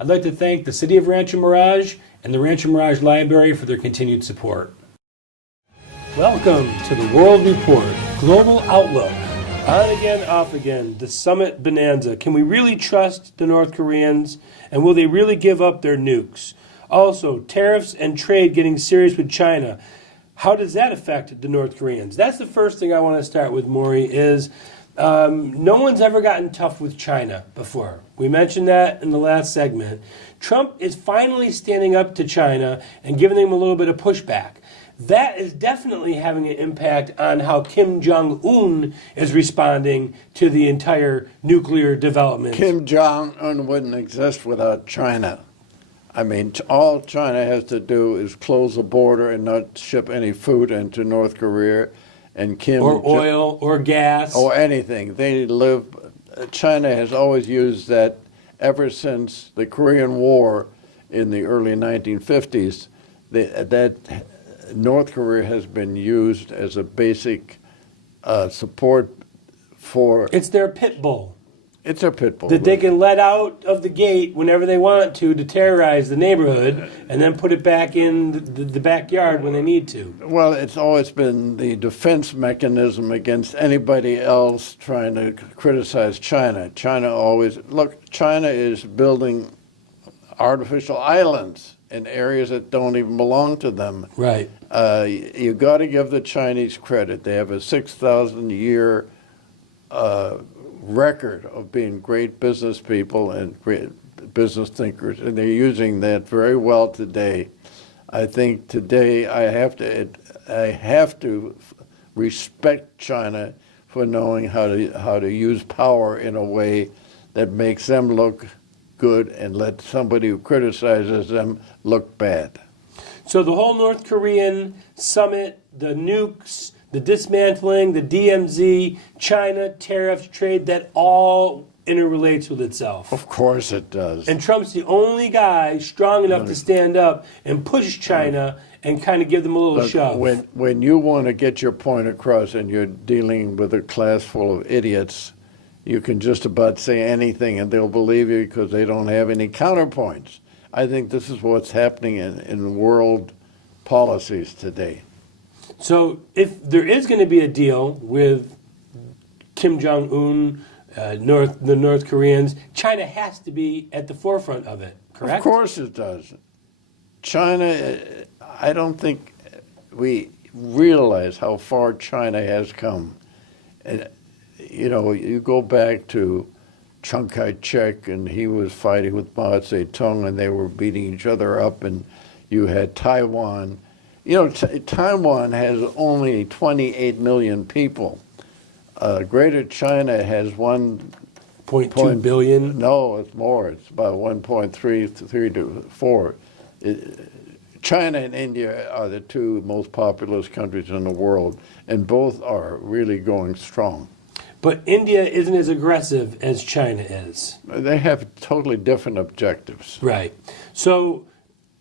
I'd like to thank the City of Rancho Mirage and the Rancho Mirage Library for their continued support. Welcome to the World Report, Global Outlook. On again, off again, the summit bonanza. Can we really trust the North Koreans? And will they really give up their nukes? Also, tariffs and trade getting serious with China. How does that affect the North Koreans? That's the first thing I want to start with, Maury, is no one's ever gotten tough with China before. We mentioned that in the last segment. Trump is finally standing up to China and giving them a little bit of pushback. That is definitely having an impact on how Kim Jong-un is responding to the entire nuclear development. Kim Jong-un wouldn't exist without China. I mean, all China has to do is close the border and not ship any food into North Korea. And or oil or gas. Or anything. China has always used that ever since the Korean War in the early 1950s. That North Korea has been used as a basic support for... It's their pit bull. It's a pit bull. That they can let out of the gate whenever they want to terrorize the neighborhood and then put it back in the backyard when they need to. Well, it's always been the defense mechanism against anybody else trying to criticize China. China is building artificial islands in areas that don't even belong to them. Right. You got to give the Chinese credit. They have a 6,000-year record of being great business people and great business thinkers, and they're using that very well today. I think today I have to respect China for knowing how to use power in a way that makes them look good and let somebody who criticizes them look bad. So the whole North Korean summit, the nukes, the dismantling, the DMZ, China, tariffs, trade, that all interrelates with itself. Of course it does. And Trump's the only guy strong enough to stand up and push China and kind of give them a little shove. When you want to get your point across and you're dealing with a class full of idiots, you can just about say anything and they'll believe you because they don't have any counterpoints. I think this is what's happening in world policies today. So if there is going to be a deal with Kim Jong-un, the North Koreans, China has to be at the forefront of it, correct? Of course it does. China, I don't think we realize how far China has come. And, you go back to Chiang Kai-shek, and he was fighting with Mao Zedong, and they were beating each other up, and you had Taiwan. Taiwan has only 28 million people. Greater China has 1.2 billion? No, it's more. It's about 1.3 to 4. China and India are the two most populous countries in the world, and both are really going strong. But India isn't as aggressive as China is. They have totally different objectives. Right. So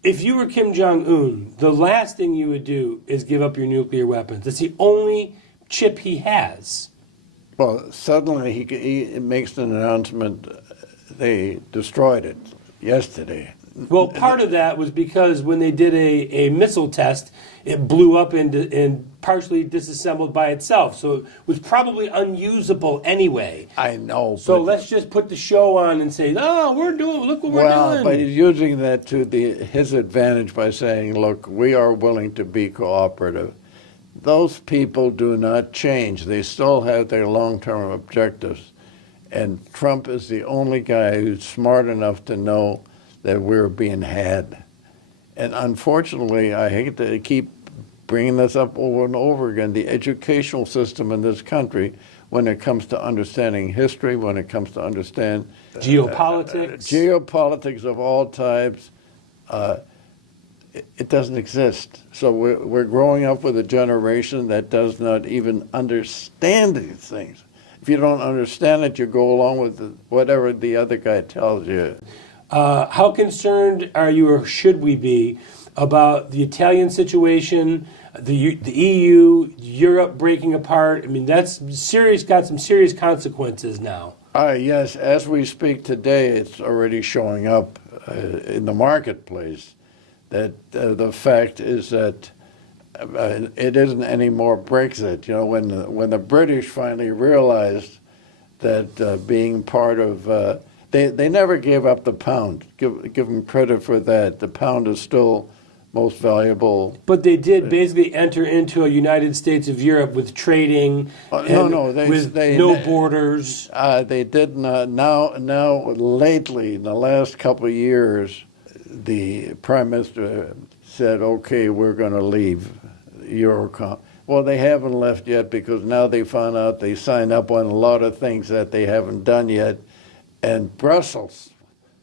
if you were Kim Jong-un, the last thing you would do is give up your nuclear weapons. That's the only chip he has. Well, suddenly he makes an announcement, they destroyed it yesterday. Well, part of that was because when they did a missile test, it blew up and partially disassembled by itself. So it was probably unusable anyway. I know. So let's just put the show on and say, look what we're doing. Well, but he's using that to his advantage by saying, look, we are willing to be cooperative. Those people do not change. They still have their long-term objectives. And Trump is the only guy who's smart enough to know that we're being had. And unfortunately, I hate to keep bringing this up over and over again, the educational system in this country, when it comes to understanding history, when it comes to understand geopolitics of all types, it doesn't exist. So we're growing up with a generation that does not even understand these things. If you don't understand it, you go along with whatever the other guy tells you. How concerned are you, or should we be, about the Italian situation, the EU, Europe breaking apart? I mean, that's serious. Got some serious consequences now. Yes, as we speak today, it's already showing up. in the marketplace, that the fact is that it isn't any more Brexit. You know, when the British finally realized that being part of, they never gave up the pound. Give them credit for that. The pound is still most valuable. But they did basically enter into a United States of Europe with trading with no borders. They did not. Now, lately, in the last couple of years, the Prime Minister said, okay, we're going to leave Eurocom. Well, they haven't left yet because now they found out they signed up on a lot of things that they haven't done yet. And Brussels,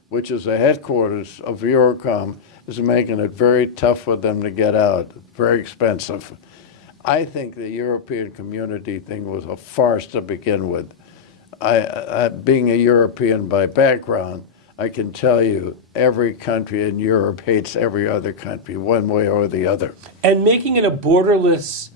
which is the headquarters of Eurocom, is making it very tough for them to get out, very expensive. I think the European community thing was a farce to begin with. Being a European by background, I can tell you every country in Europe hates every other country, one way or the other. And making it a borderless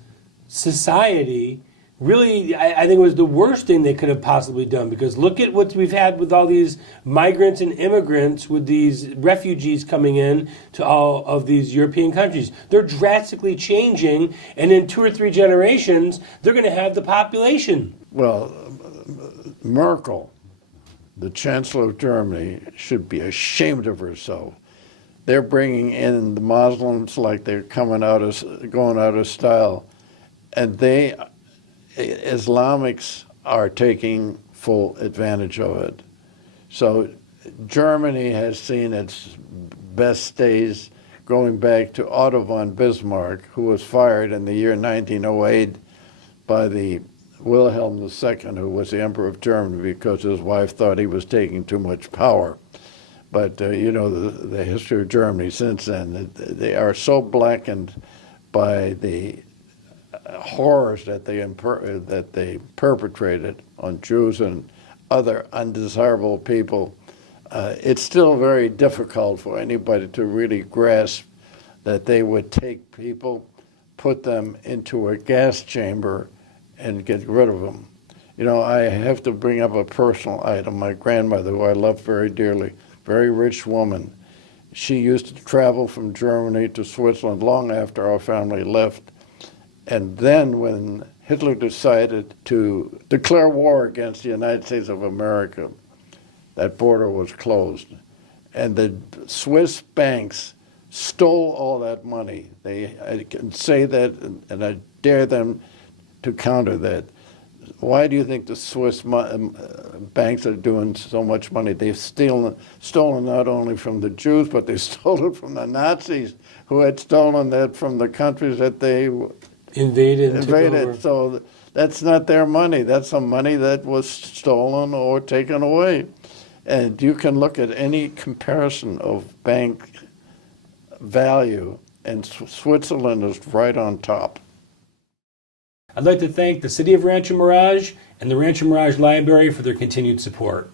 society really, I think, was the worst thing they could have possibly done, because look at what we've had with all these migrants and immigrants, with these refugees coming in to all of these European countries. They're drastically changing, and in 2 or 3 generations, they're going to have the population. Well, Merkel, the Chancellor of Germany, should be ashamed of herself. They're bringing in the Muslims like they're going out of style, and Islamics are taking full advantage of it. So Germany has seen its best days going back to Otto von Bismarck, who was fired in the year 1908 by the Wilhelm II, who was the Emperor of Germany, because his wife thought he was taking too much power. But you know, the history of Germany since then, they are so blackened by the horrors that they perpetrated on Jews and other undesirable people. It's still very difficult for anybody to really grasp that they would take people, put them into a gas chamber, and get rid of them. You know, I have to bring up a personal item. My grandmother, who I love very dearly, very rich woman, she used to travel from Germany to Switzerland long after our family left. And then when Hitler decided to declare war against the United States of America, that border was closed. And the Swiss banks stole all that money. I can say that, and I dare them to counter that. Why do you think the Swiss banks are doing so much money? They've stolen not only from the Jews, but they stole it from the Nazis, who had stolen that from the countries that they invaded. So that's not their money. That's some money that was stolen or taken away. And you can look at any comparison of bank value, and Switzerland is right on top. I'd like to thank the City of Rancho Mirage and the Rancho Mirage Library for their continued support.